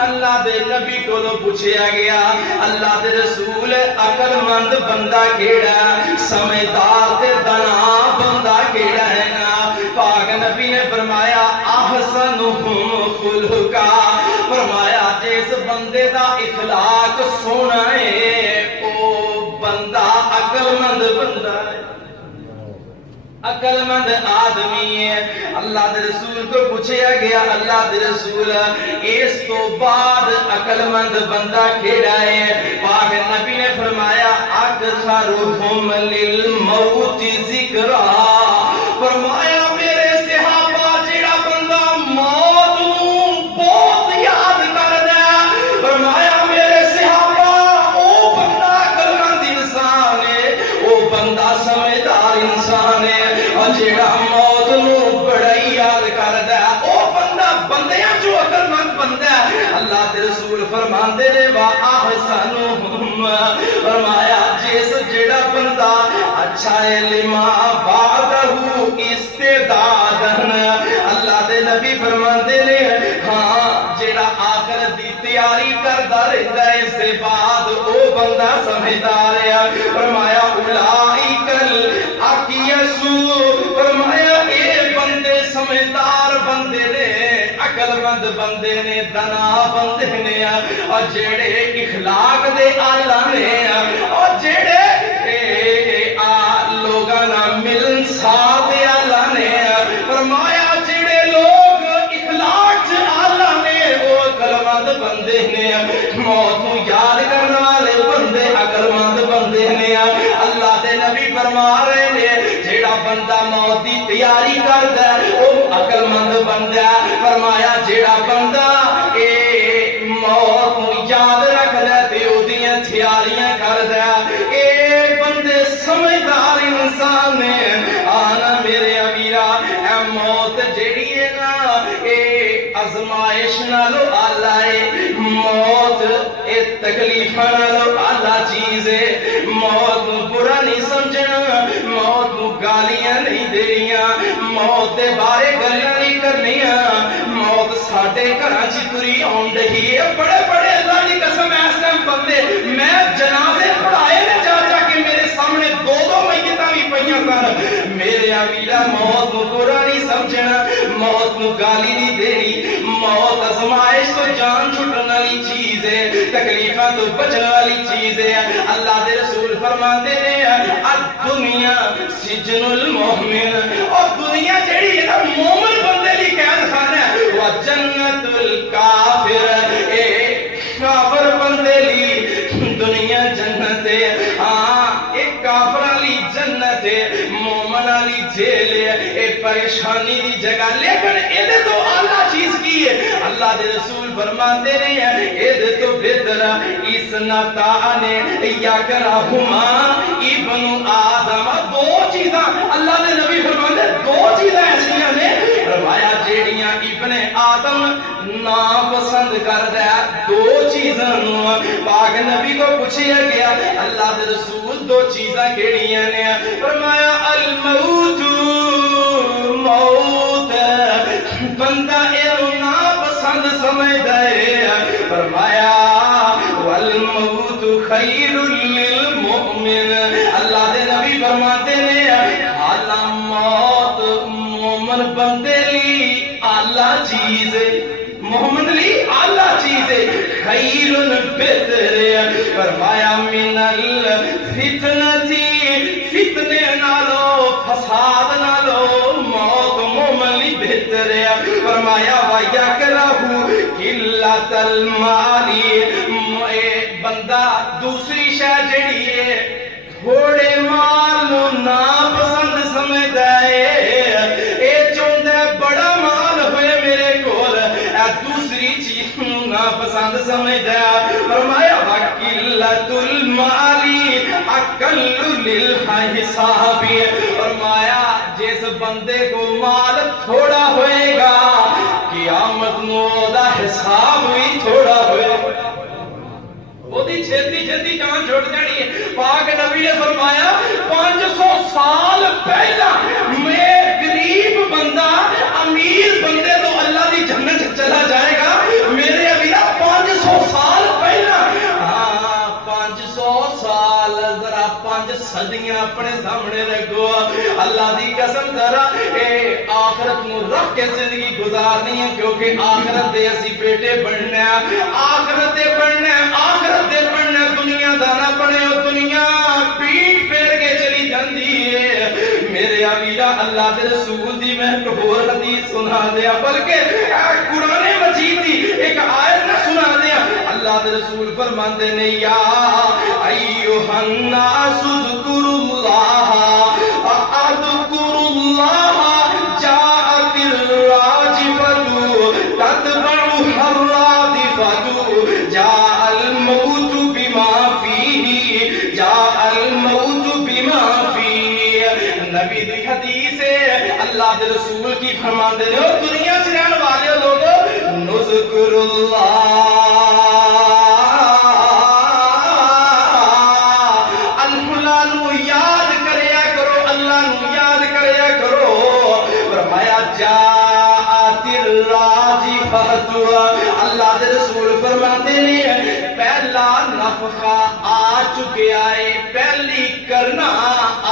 اللہ دے نبی کو پوچھا گیا اللہ دے رسول عقل مند بندہ کیڑا سمجھدار تے دانا بندہ کیڑا ہے نا پاک نبی نے فرمایا احسنہم خلقا فرمایا جس بندے دا اخلاق سونا ہے او بندہ عقل مند بندہ ہے عقل مند آدمی ہے اللہ دے رسول کو پوچھا گیا اللہ دے رسول اس تو بعد عقل مند بندہ کیڑا ہے پاک نبی نے فرمایا اکثرہم للموت ذکرا فرمایا میرے صحابہ جڑا بندہ موت نوں بہت یاد کردا ہے فرمایا میرے صحابہ او بندہ عقل مند انسان ہے او بندہ سمجھدار انسان ہے جیڑا موت نو بڑا یاد کردا ہے او بندہ بندیاں جو عقل مند بندہ ہے اللہ دے رسول فرماندے نے وا احسنہم فرمایا جس جیڑا بندہ اچھا علم بعدہ استعدادن اللہ دے نبی فرماندے نے ہاں جیڑا آخرت دی تیاری کردا رہندا ہے اس دے بعد او بندہ سمجھدار ہے فرمایا اولئک الاقیسو فرمایا اے بندے سمجھدار بندے نے عقل مند بندے نے دنا بندے نے اور جڑے اخلاق دے آلہ نے اور جڑے لوگاں نال ملن ساتھ دے آلہ نے فرمایا جڑے لوگ اخلاق دے آلہ نے وہ عقل مند بندے نے موت نوں یاد کرنے والے بندے عقل مند بندے نے اللہ دے نبی فرما رہے نے جیڑا بندہ موت دی تیاری کردا ہے او عقل مند بندہ فرمایا جیڑا بندہ اے موت نوں یاد رکھدا تے اودیاں تیاریاں کردا اے بندے سمجھدار انسان نے آنا میرے امیرا اے موت جیڑی ہے نا اے ازمائش نالو آلہ ہے موت اے تکلیفاں نالو آلہ چیز ہے موت نوں برا نہیں سمجھنا موت نوں گالیاں نہیں دینیاں موت دے بارے گلاں نہیں کرنیاں موت ساڈے گھراں چ تری آن رہی ہے بڑے بڑے اللہ دی قسم ایسے بندے میں جنازے پڑھائے نے جا جا کے میرے سامنے دو میتاں بھی پئیاں سن میرے امیرا موت نوں برا نہیں سمجھنا موت نوں گالی نہیں دینی موت ازمائش تو جان چھٹن والی چیز ہے تکلیفاں تو بچن والی چیز ہے اللہ دے رسول فرماندے نے دنیا سجن المؤمن اور دنیا جڑی ہے نا مومن بندے دی قید خانہ ہے وہ جنت الکافر اے کافر بندے لی دنیا جنت ہے ہاں ایک کافر والی جنت ہے مومن والی جیل ہے اے پریشانی دی جگہ لیکن اے تو اعلی چیز کی ہے اللہ دے رسول فرماتے ہیں اے تو بہتر اسنتان یکرہما ابن آدم دو چیزاں اللہ نے نبی فرماتے دو چیزاں ایسیاں نے فرمایا جیڑیاں ابن آدم ناپسند کردا ہے دو چیزاں پاک نبی کو پوچھا گیا اللہ دے رسول دو چیزاں کیڑیاں نے فرمایا الموت موت بندہ اے ناپسند سمجھدا ہے فرمایا والموت خیر للمؤمن اللہ دے نبی فرماتے ہیں اعلی موت مومن بندے لی اعلی چیز ہے محمد لی اعلی چیز ہے خیر بہتر ہے فرمایا من الفتنتی فتنے نالو فساد نالو موت مومن لی بہتر ہے فرمایا وَيَكْرَهُ قِلَّةَ الْمَالِ بندہ دوسری شے جڑی ہے تھوڑے مال ناپسند سمجھدا ہے اے چاہندا ہے بڑا مال ہوئے میرے کول اے دوسری چیز ناپسند سمجھدا ہے فرمایا وَقِلَّةُ الْمَالِ أَقَلُّ لِلْحِسَابِ فرمایا جس بندے کو مال تھوڑا ہوئے گا قیامت نو دا حساب بھی تھوڑا ہوئے گا وہ دی چھتی چھتی جان چھوڑ جانی ہے پاک نبی نے فرمایا 500 سال پہلا میں غریب بندہ امیر بندے تو اللہ دی جنت چلا جائے گا میرے ابھی اپنے سامنے رکھو اللہ دی قسم ذرا اے آخرت نو رکھ کے زندگی گزارنی ہے کیونکہ آخرت دے اسی بیٹے بننا ہے آخرت دے بننا ہے آخرت دے بننا ہے دنیا دانا بنے ہو دنیا پیٹ پھیر کے چلی جاندی ہے میرے آبیرہ اللہ دے رسول دی میں کبور حدیث سنا دیا بلکہ قرآن مجید دی ایک آیت نہ سنا دیا اللہ دے رسول فرماندے نے یا ایوہ الناس اذکر اللہ اذکر اللہ جاءت الراجفۃ تتبعها الرادفۃ جاء الموت بما فیہ جاء الموت بما فیہ نبی دی حدیث ہے اللہ دے رسول کی فرماندے نے دنیا سے رہنے والے لوگوں نذکر اللہ اللہ دے رسول فرماتے ہیں پہلا نفخہ آ چکیا ہے پہلی کرنا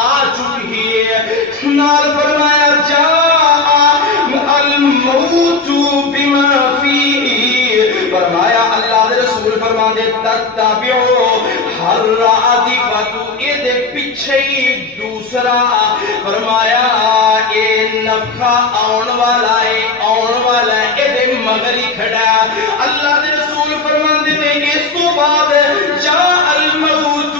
آ چکی ہے نال فرمایا جاء الموت بما فیہ فرمایا اللہ دے رسول فرماتے تتبعو ہر رادفۃ اے دے پیچھے ہی دوسرا فرمایا اے نفخہ آن والا ہے مگر ہی کھڑا اللہ دے رسول فرماندے نے اس تو بعد جاء الموت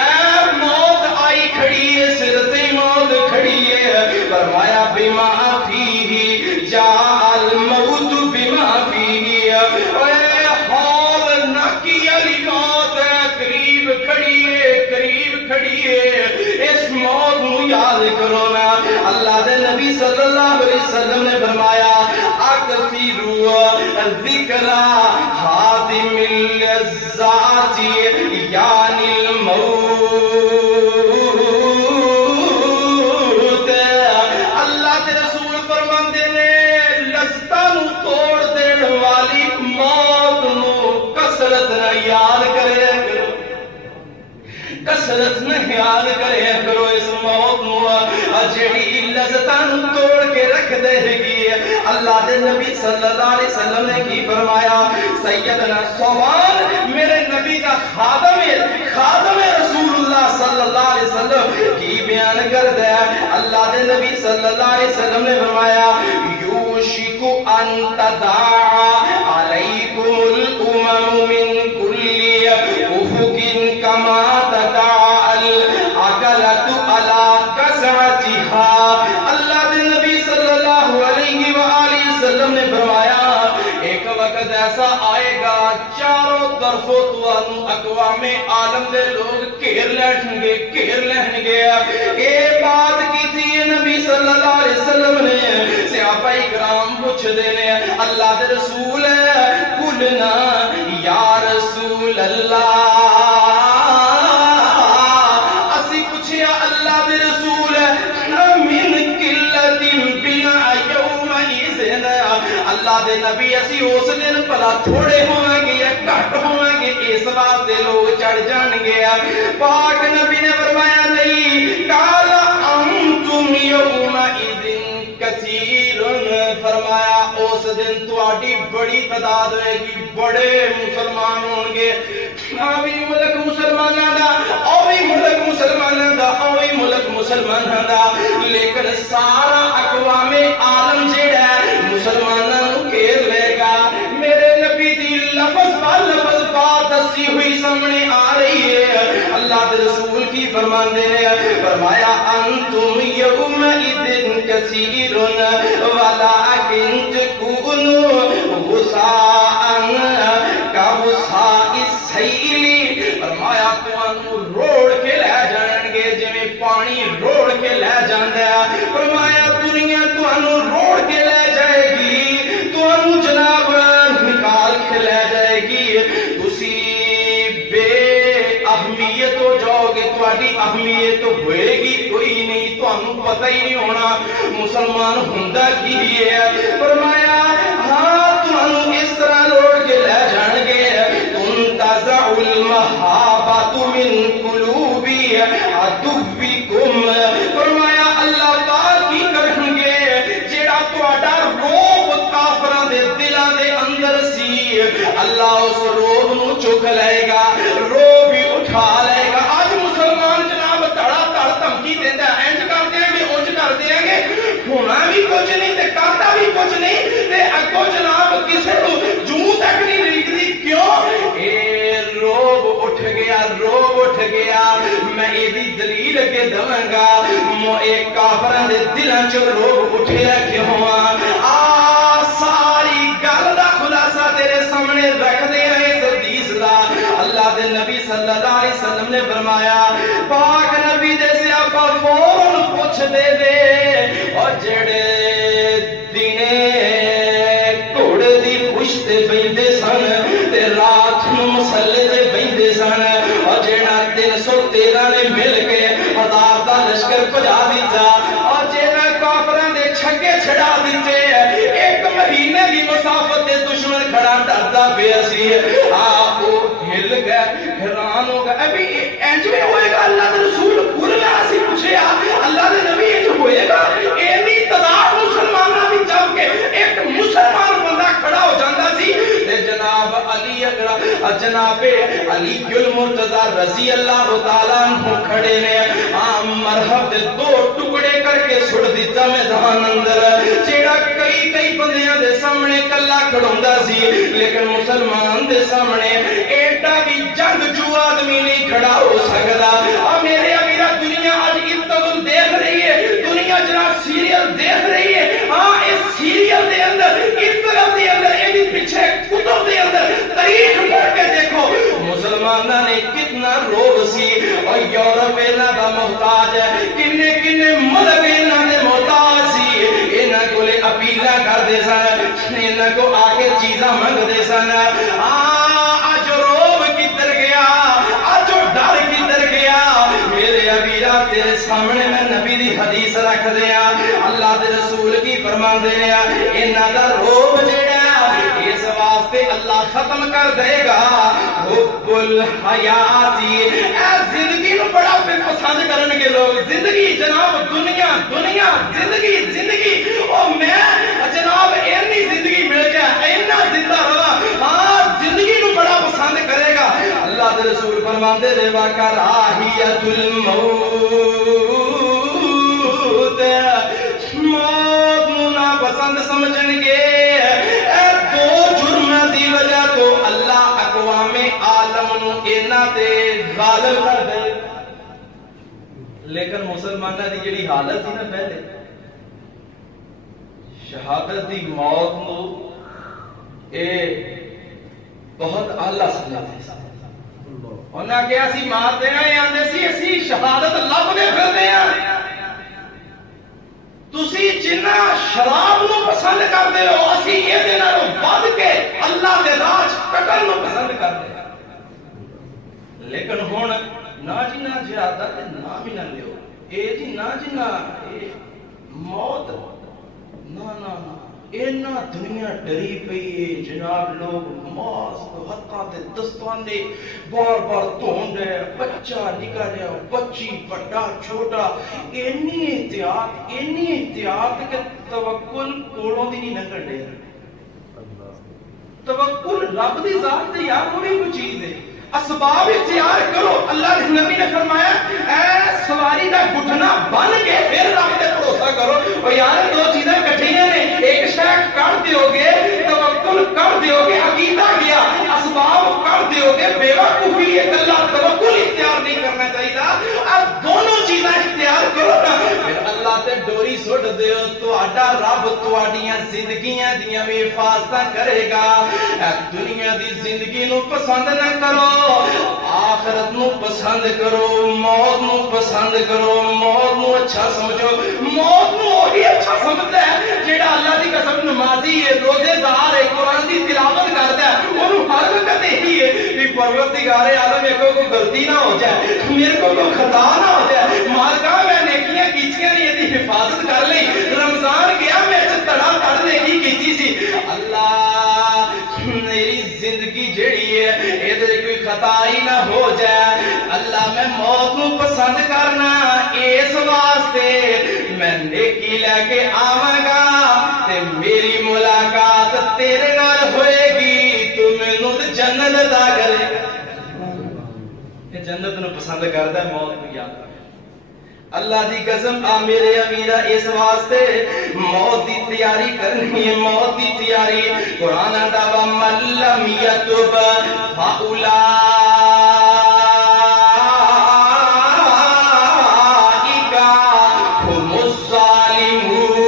اے موت آئی کھڑی ہے سرتے موت کھڑی ہے فرمایا بما فیہ جاء الموت بما فیہ اے حال نکی علی موت قریب کھڑی ہے اس موت نو یاد کرو نا اللہ دے نبی صلی اللہ علیہ وسلم نے فرمایا ذکر حاتم اللذات یعنی الموت اللہ کے رسول فرماندے نے لذتاں نو توڑ دین والی موت نو کثرت نہ یاد کرے کرو کثرت نہ یاد کرے کرو اس موت نو جڑی لذتاں نو توڑ کے رکھ دے گی اللہ دے نبی صلی اللہ علیہ وسلم نے کی فرمایا سیدنا صوبان میرے نبی کا خادم رسول اللہ صلی اللہ علیہ وسلم کی بیان کر دیا اللہ دے نبی صلی اللہ علیہ وسلم نے فرمایا یوشک ان تداعا علیکم الامم من کل افق کما تداعا العقلۃ علی کسعتها اللہ دے نبی صلی اللہ علیہ وآلہ وسلم نے فرمایا ایک وقت ایسا آئے گا چاروں طرفوں تو اقوام عالم دے لوگ گھیر لیں گے اے بات کی تھی نبی صلی اللہ علیہ وسلم نے صحابہ کرام پوچھ دینے اللہ دے رسول قلنا یا رسول اللہ اسی پوچھیا اللہ دے رسول من قلت بنا یومئذ اللہ دے نبی اسی اس دن پلا تھوڑے ہوئیں گے یا گھٹ ہوئیں گے اس واسطے لوگ چڑھ جان گے پاک نبی نے فرمایا نہیں قال انتم یومئذ کثیر فرمایا اس دن تواڈی بڑی تعداد ہوئے گی بڑے مسلمان ہون گے اوی ملک مسلماناں دا اوی ملک مسلماناں دا اوی ملک مسلماناں دا لیکن سارا اقوام عالم جڑا ہے مسلماناں نو گھیر لے گا میرے نبی دی لفظ لفظ بات دسی ہوئی سامنے آ رہی ہے اللہ کے رسول کی فرماندے نے فرمایا انتم یومئذ کثیر ولکن تکونوا غثاء کغثاء السیل فرمایا تانوں روڑ کے لے جان گے جویں پانی روڑ کے لے جاندا ہے فرمایا دنیا تانوں روڑ کے لے جائے گی تانوں جناب نکال کے لے جائے گی تسی بے اہمیت ہو جاؤ گے تہاڈی اہمیت ہوئے گی کوئی نہیں تانوں پتہ ہی نہیں ہونا مسلمان ہوندا کی ہے فرمایا ہاں تانوں اس طرح روڑ کے لے جان گے تنتزع المحابۃ من قلوب عدوی اللہ اس روب نو چک لے گا، روب ہی اٹھا لے گا۔ آج مسلمان جناب دھڑا دھڑ دھمکی دیتا ہے، انج کر دیں گے انج کر دیں گے، ہونا بھی کچھ نہیں تے کرتا بھی کچھ نہیں تے اگوں جناب کسے کو جوں تک نہیں ریکدی۔ کیوں؟ اے روب اٹھ گیا، روب اٹھ گیا۔ میں یہ دلیل کے دواں گا ایک کافراں دے دلاں چ روب اٹھیا کیوں آ ساری گل دا خلاصہ تیرے سامنے رکھ دے اس حدیث دا۔ اللہ دے نبی صلی اللہ علیہ وسلم نے فرمایا، پاک نبی دے صحابہ فوراً پوچھ دے اور جڑے دینے گھوڑے دی پشت بیندے سن تے رات نو مسلے تے بیندے سن، اور جڑا 313 نے مل کے 1000 دا لشکر بجا دیتا، اور جڑا کافراں دے چھکے چھڑا دیتے، ایک مہینے دی مسافت تے دشمن کھڑا ڈردا پیا سی۔ او ہل گئے، حیران ہو گئے، ابھی انج میں ہوئے گا؟ اللہ دے رسول پورا اسی پوچھیا، اللہ دے نبی انج ہوئے گا؟ اینی تعداد مسلماناں دی جب کے ایک مسلمان بندہ کھڑا ہو جاندا سی تے جناب علی اکرم جناب علی المرتضی رضی اللہ تعالی عنہ کھڑے نے مرحب دے 2 ٹکڑے کر کے سٹ دیتا میدان اندر، جیڑا کئی بندیاں دے سامنے کلا کھڑوندا سی، لیکن مسلمان دے سامنے ایڈا بھی جنگ جو آدمی نہیں کھڑا ہو سکدا۔ اور میرے امیرہ دنیا آج اتبل دیکھ رہی ہے، دنیا جناب سیریل دیکھ رہی ہے، ہاں اس سیریل دے اندر اتبل دے اندر ایڈی پیچھے کتب دے اندر تاریخ پڑھ کے دیکھو مسلمانہ نے کتنا روب سی، اور یورپ اینا دا محتاج ہے، کنے ملک اینا دے محتاج سی، اینا کو لے اپیلہ کر دے سن، اینا کو آکے چیزاں منگ دے سن۔ آج روب کدھر گیا، آج ڈر کدھر گیا؟ میرے ابیرہ تیرے سامنے میں نبی دی حدیث رکھ دیا، اللہ دے رسول کی فرمان دے رہا، اینا دا روب جڑا اس واسطے اللہ ختم کر دے گا حب الحیاتی۔ اے زندگی نو بڑا پسند کرن کے لوگ، زندگی جناب دنیا زندگی اور میں جناب اینی زندگی مل جائے، اینا زندہ رہا، ہاں زندگی نو بڑا پسند کرے گا۔ اللہ دے رسول فرماندے نے وَكَرَاهِيَةُ الْمَوْتِ، موت نو نا پسند سمجھن گے۔ وجہ تو اللہ اقوام عالم نو اینا تے غالب کر دے، لیکن مسلمانہ دی جڑی حالت تھی نا پہلے شہادت دی موت نو اے بہت اعلیٰ سمجھتے ہیں۔ انہاں کیا سی مارتے ہیں یا آندے سی اسی شہادت لب دے پھر دے ہیں، تسی جنہ شراب نو پسند کر دے ہو اسی یہ دینا نو بد کے اللہ دے راج کٹر نو پسند کر دے، لیکن ہون نا جی نا جہادت نا بھی نہ لیو، اے جی نا جی نا موت نا نا اینا دنیا ڈری پئی ہے جناب، لوگ ماسک ہتھاں تے دستاں دے بار بار دھون دے، بچہ نکل رہا بچی بڑا چھوٹا، اینی احتیاط کہ توکل کولوں دی نہیں نکل دے۔ توکل رب دی ذات تے یار کوئی کوئی چیز ہے، اسباب اختیار کرو۔ اللہ کے نبی نے فرمایا اے سواری دا گھٹنا بن کے پھر رب تے بھروسہ کرو۔ اور یار دو چیزیں کٹھیاں نے، ایک شے کر دیو گے توکل کر دیو گے عقیدہ گیا، اسباب کر دیو گے بے وقوفی ہے، اللہ توکل اختیار نہیں کرنا چاہیے۔ اب دونوں چیزیں اختیار کرو نا، پھر اللہ تے ڈوری سٹ دیو، تہاڈا رب تہاڈیاں زندگیاں دیاں بھی حفاظتاں کرے گا۔ دنیا دی زندگی نو پسند نہ کرو، آخرت نو پسند کرو، موت نو پسند کرو، موت نو اچھا سمجھو۔ موت نو وہی اچھا سمجھتا ہے جیڑا اللہ دی قسم نمازی ہے، روزے دار ہے، قرآن دی تلاوت کرتا ہے، انہوں ہر وقت یہی ہے کہ پروردگار عالم میرے کو کوئی غلطی نہ ہو جائے، میرے کو کوئی خطا نہ ہو جائے، مالکا میں نیکیاں کیتیاں نہیں یہ حفاظت کر لی، رمضان گیا میں تڑا تڑ نیکی کیتی سی، اللہ میری زندگی جڑی ہے ادھر کوئی خطا ہی نہ ہو جائے، اللہ میں موت نو پسند کرنا اس واسطے میں نیکی لے کے آواں گا تے میری ملاقات تیرے نال ہوئے گی، تو مینوں جنت نو پسند کرتا ہے موت کو یاد رکھ اللہ دی قسم آ میرے امیرا اس واسطے موت دی تیاری کرنی ہے موت دی تیاری قرآن دا وَمَن لَّمْ يَتُبْ فَأُولَٰئِكَ هُمُ الظَّالِمُونَ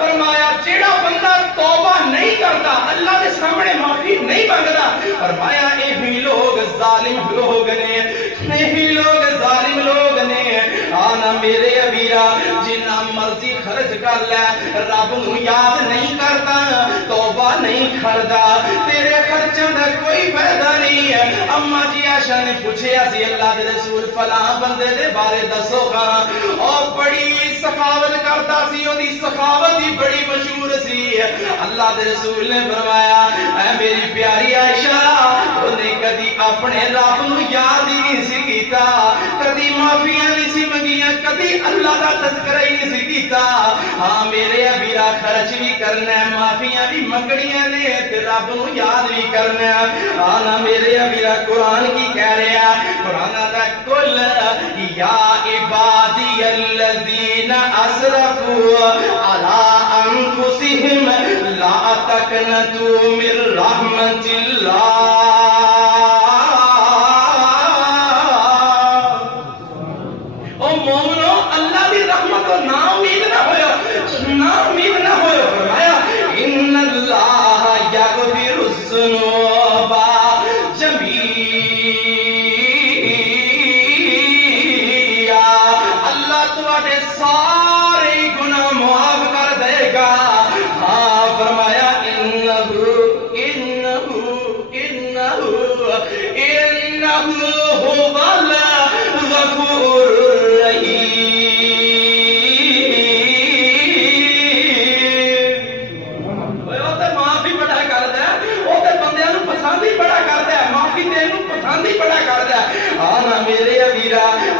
فرمایا جیڑا بندہ توبہ نہیں کرتا اللہ دے سامنے معافی نہیں مانگتا فرمایا یہی لوگ ظالم لوگ نے یہی لوگ ظالم لوگ نے آنا میرے ابیرا جنہ مرضی خرچ کر لے رب نو یاد نہیں کرتا توبہ نہیں کردا تیرے خرچوں دا کوئی فائدہ نہیں ہے اما جی عائشہ نے پوچھیا سی اللہ دے رسول فلاں بندے دے بارے دسو گا اور بڑی سخاوت کرتا سی او دی سخاوت ہی بڑی مشہور سی اللہ دے رسول نے فرمایا اے میری پیاری عائشہ انہیں کدی اپنے رب نو یاد ہی نہیں سی کیتا کدی معافیاں نہیں سی منگیاں کدی اللہ دا تذکرہ ہی نہیں سی کیتا ہاں میرے ابیرا خرچ بھی کرنا ہے معافیاں بھی منگنیاں نے تے رب نو یاد بھی کرنا ہے آنا میرے ابیرا قرآن کی کہہ رہے ہیں قرآن دا کل یا عبادی الذین اسرفوا علی انفسہم لا تقنطوا من رحمت اللہ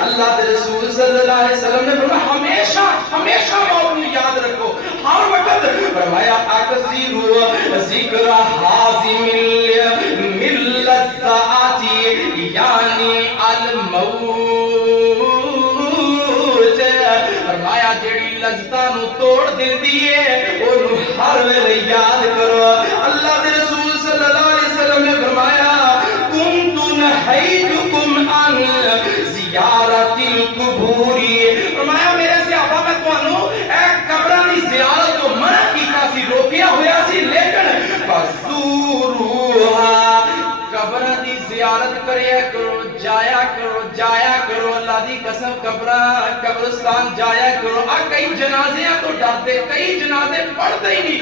اللہ کے رسول صلی اللہ علیہ وسلم نے فرمایا ہمیشہ ہمیشہ موت کو یاد رکھو ہر وقت فرمایا اکثروا ذکر حازم اللذات یعنی الموت فرمایا جیڑی لذتاں نو توڑ دیندی ہے اونوں ہر ویلے یاد کرو اللہ کے رسول صلی اللہ علیہ وسلم نے فرمایا کنت نہیتکم عن زیارت القبور فرمایا میرے صحابہ میں تانوں اے قبراں دی زیارت تو منع کیتا سی روکیا ہویا سی لیکن فزوروها قبراں دی زیارت کریا کرو جایا کرو اللہ دی قسم قبرستان جایا کرو کئی جنازے تو ڈرتے کئی جنازے پڑھتے ہی نہیں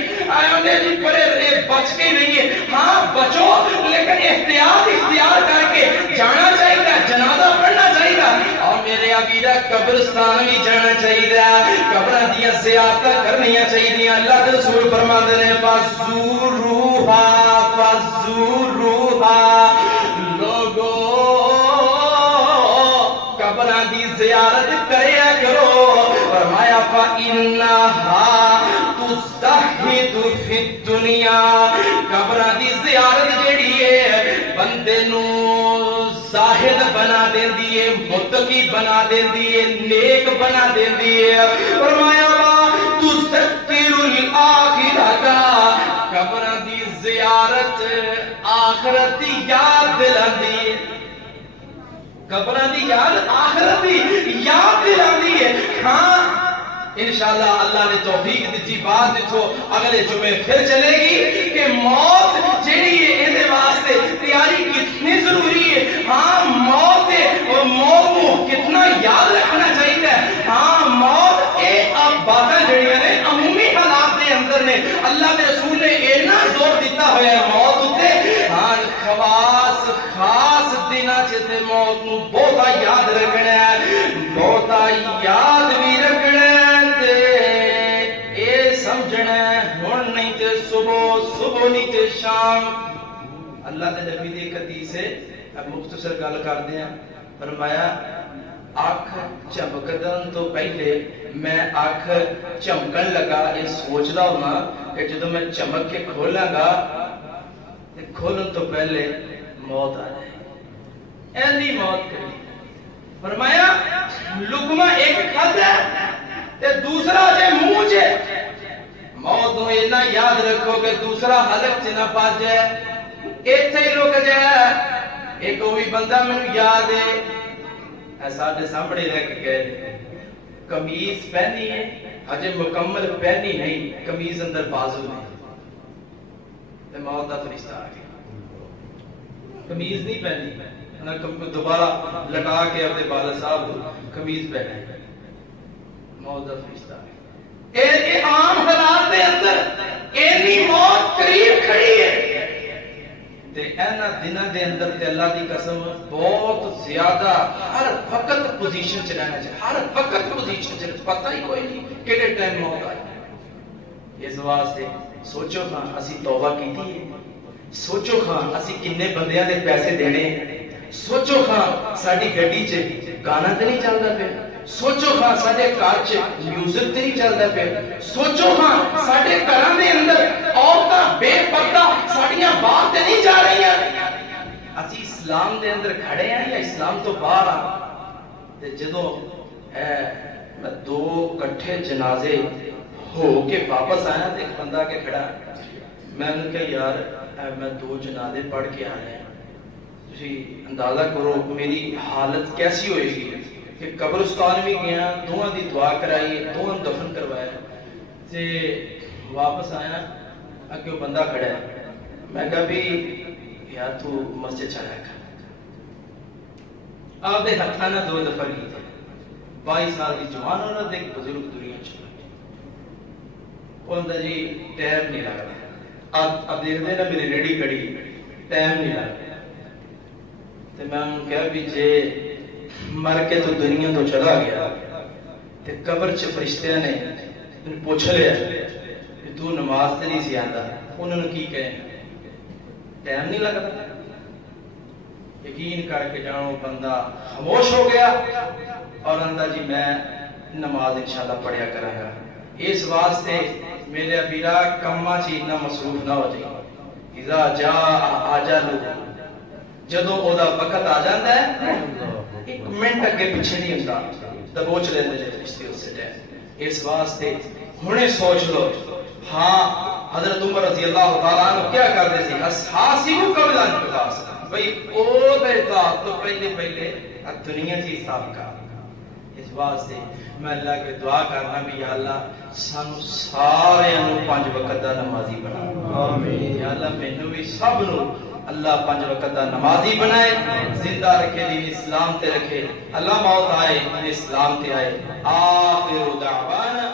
انہیں جی پڑے بچ کے نہیں ہے ہاں بچو لیکن احتیاط اختیار کر کے جانا چاہیے جنازہ پڑھنا چاہیے اور میرے عقیدہ قبرستان بھی جانا چاہیے قبراں دی زیارت کرنی چاہیے اللہ کے رسول فرماتے ہیں فزوروها لوگو قبراں دی زیارت کریا کرو فرمایا فإنها تزہد فی الدنیا قبراں دی زیارت جیڑی ہے بندے نو زاہد بنا دیندی ہے متقی بنا دیندی ہے نیک بنا دیندی ہے فرمایا تذکر الآخرۃ قبراں دی زیارت آخرت دی یاد دلاندی ہے قبراں دی یاد آخرت دی یاد دلاندی ہے ہاں انشاءاللہ اللہ نے توفیق دیتی بات دیکھو اگلے جمعے پھر چلے گی کہ موت جیڑی ہے اندے واسطے تیاری کتنی ضروری ہے ہاں موت کو کتنا یاد رکھنا چاہیے ہاں موت اے اب باتیں جڑیاں نے عمومی حالات دے اندر نے اللہ کے رسول نے اینا زور دیتا ہوا ہے موت اتے ہاں خاص دناں چتے موت نو بہتا یاد رکھنا ہے بہتا یاد بھی رکھنا ہے ہون نہیں تے صبح نہیں تے شام اللہ دے نبی دی ایک حدیث ہے اب مختصر گل کردے ہیں فرمایا آنکھ چمکدن تو پہلے میں آنکھ چمکن لگا یہ سوچدا ہونا کہ جدوں میں چمک کے کھولاں گا کھولن تو پہلے موت آ جائے. ایلی موت کری. فرمایا لقمہ ایک کھادا تے دوسرا دے منہ چ. موت نو اتنا یاد رکھو کہ دوسرا حلق چ نہ پج جائے, ایتھے ہی رک جائے. ایک وہی بندہ مینوں یاد ہے ساڈے سامنے رکھ گئے, قمیض پہنی ہے اجے مکمل پہنی نہیں, قمیض اندر بازو نہیں, تے موت دا فرشتہ آ گیا. قمیض نہیں پہنی, دوبارہ لٹا کے اپنے والد صاحب قمیض پہنے, موت دا فرشتہ آ گیا. اے عام حالات دے اندر اینی موت قریب کھڑی ہے تے اینا دنوں دے اندر تے اللہ دی قسم بہت زیادہ ہر وقت پوزیشن چ رہنا چاہیے, ہر وقت پوزیشن چ, پتہ ہی کوئی نہیں کیڑے ٹائم موت آئے. اس واسطے سوچو ہاں اسی توبہ کیتی ہے, سوچو ہاں اسی کنے بندیاں دے پیسے دینے, سوچو ہاں ساڈی گڈی چ گانا تے نہیں چلدا پیا, سوچو ہاں ساڈے گھر چ میوزک تے نہیں چلدا پیا, سوچو ہاں ساڈے گھراں دے اندر عورتاں بے پردہ ساڈیاں باہر تے نہیں جا رہیاں. اسی اسلام دے اندر کھڑے ہیں یا اسلام تو باہر آ. تے جدوں میں دو کٹھے جنازے ہو کے واپس آیا تے ایک بندہ کے کھڑا, میں نے کہا یار میں دو جنازے پڑھ کے آیا ہیں, تسی اندازہ کرو میری حالت کیسی ہوئے گی کہ قبرستان بھی گیا, دوہاں دی دعا کرائی, دوہاں دفن کروایا, تے واپس آیا اگے وہ بندہ کھڑا ہے. میں کہا بھی یار تو مسجد چلا کر آپ دے ہتھاں نہ دو دفعہ کی تھے, 22 سال کی جوان عورت ایک بزرگ دنیا چلا گیا. جی ٹائم نہیں لگ رہا, اب دیکھتے نا میری ریڈی کڑی, ٹائم نہیں لگ رہا. تو میں انہوں نے کہا بھی جے مر کے تو دنیا تو چلا گیا تے قبر چ فرشتیاں نے پوچھ لیا کہ تو نماز تے نہیں سی آندا, انہوں نے کی کہے ٹائم نہیں لگتا. یقین کر کے جانو بندہ خاموش ہو گیا اور آندا جی میں نماز انشاءاللہ پڑھیا کراں گا. اس واسطے میرے ابیرا کما چ اتنا مصروف نہ ہو جائے. اذا جاء اجل, جدوں او دا وقت آ جاندا ہے ایک منٹ اگے پیچھے نہیں ہوندا, دبوچ لیندے جے فرشتے اس سے جائے. اس واسطے ہنے سوچ لو ہاں حضرت عمر رضی اللہ تعالیٰ عنہ کیا کرتے سی, حاسبوا قبل ان تحاسبوا, بھئی او دے ذات تو پہلے دنیا کی حساب کا. اس واسطے میں اللہ کے دعا کرنا بھی یا اللہ سانو سارے 5 وقت دا نمازی بنا. آمین. یا اللہ مینوں بھی سب نو اللہ 5 وقت دا نمازی بنائے, زندہ رکھے, دین اسلام تے رکھے. اللہ موت آئے اسلام تے آئے. آخر دعوانا